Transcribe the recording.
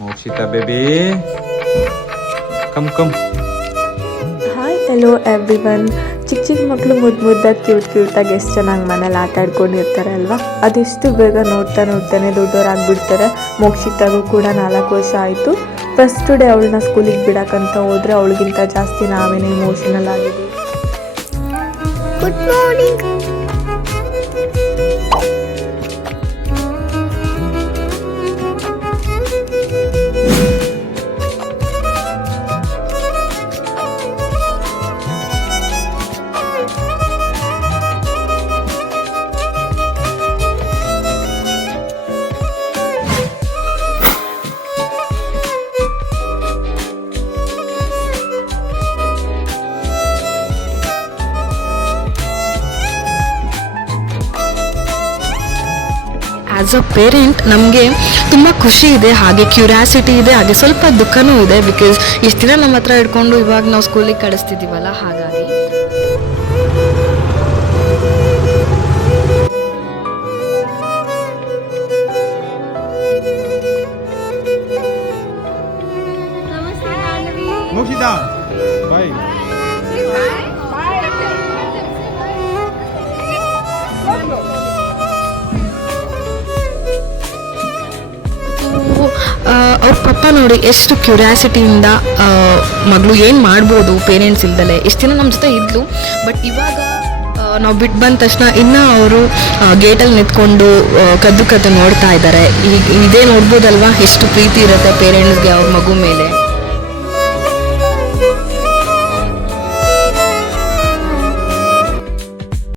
Mokshitha baby come come. Hi hello every one. ಚಿಕ್ಕ ಚಿಕ್ಕ ಮಕ್ಕಳು ಮುದ್ದಾಗಿ ಕ್ಯೂಟಾಗಿ ಎಷ್ಟು ಚೆನ್ನಾಗಿ ಮನೇಲಿ ಆಟ ಆಡ್ಕೊಂಡಿರ್ತಾರೆ ಅಲ್ವಾ. ಅದೆಷ್ಟು ಬೇಗ ನೋಡ್ತಾನೆ ದೊಡ್ಡವರಾಗ್ಬಿಡ್ತಾರೆ. ಮೋಕ್ಷಿತಾಗೂ ಕೂಡ 4 ವರ್ಷ ಆಯಿತು. ಫಸ್ಟ್ ಡೇ ಅವಳನ್ನ ಸ್ಕೂಲಿಗೆ ಬಿಡೋಕ್ಕಂತ ಹೋದರೆ ಅವಳಿಗಿಂತ ಜಾಸ್ತಿ ನಾವೇನೇ ಇಮೋಷನಲ್ ಆಗಿದ್ದೀವಿ. Good morning. As a parent ನಮಗೆ ತುಂಬ ಖುಷಿ ಇದೆ, ಹಾಗೆ ಕ್ಯೂರಿಯಾಸಿಟಿ ಇದೆ, ಹಾಗೆ ಸ್ವಲ್ಪ ದುಃಖನೂ ಇದೆ. ಬಿಕಾಸ್ ಇಷ್ಟು ದಿನ ನಮ್ಮ ಹತ್ರ ಇಟ್ಕೊಂಡು ಇವಾಗ ನಾವು ಸ್ಕೂಲಿಗೆ ಕಳಿಸ್ತಿದ್ದೀವಲ್ಲ, ಹಾಗಾಗಿ ಮೋಕ್ಷಿತಾ ಬಾಯ್. ಅವ್ರ ಪಪ್ಪ ನೋಡಿ ಎಷ್ಟು ಕ್ಯೂರಿಯಾಸಿಟಿಯಿಂದ ಮಗಳು ಏನು ಮಾಡ್ಬೋದು ಪೇರೆಂಟ್ಸ್ ಇಲ್ದಲೆ. ಇಷ್ಟು ದಿನ ನಮ್ಮ ಜೊತೆ ಇದ್ಲು, ಬಟ್ ಇವಾಗ ನಾವು ಬಿಟ್ಟು ಬಂದ ತಕ್ಷಣ ಇನ್ನೂ ಅವರು ಗೇಟಲ್ಲಿ ನಿಂತ್ಕೊಂಡು ಕದ್ದು ನೋಡ್ತಾ ಇದ್ದಾರೆ. ಇದೇ ನೋಡ್ಬೋದಲ್ವಾ ಎಷ್ಟು ಪ್ರೀತಿ ಇರುತ್ತೆ ಪೇರೆಂಟ್ಸ್ಗೆ ಅವ್ರ ಮಗು ಮೇಲೆ.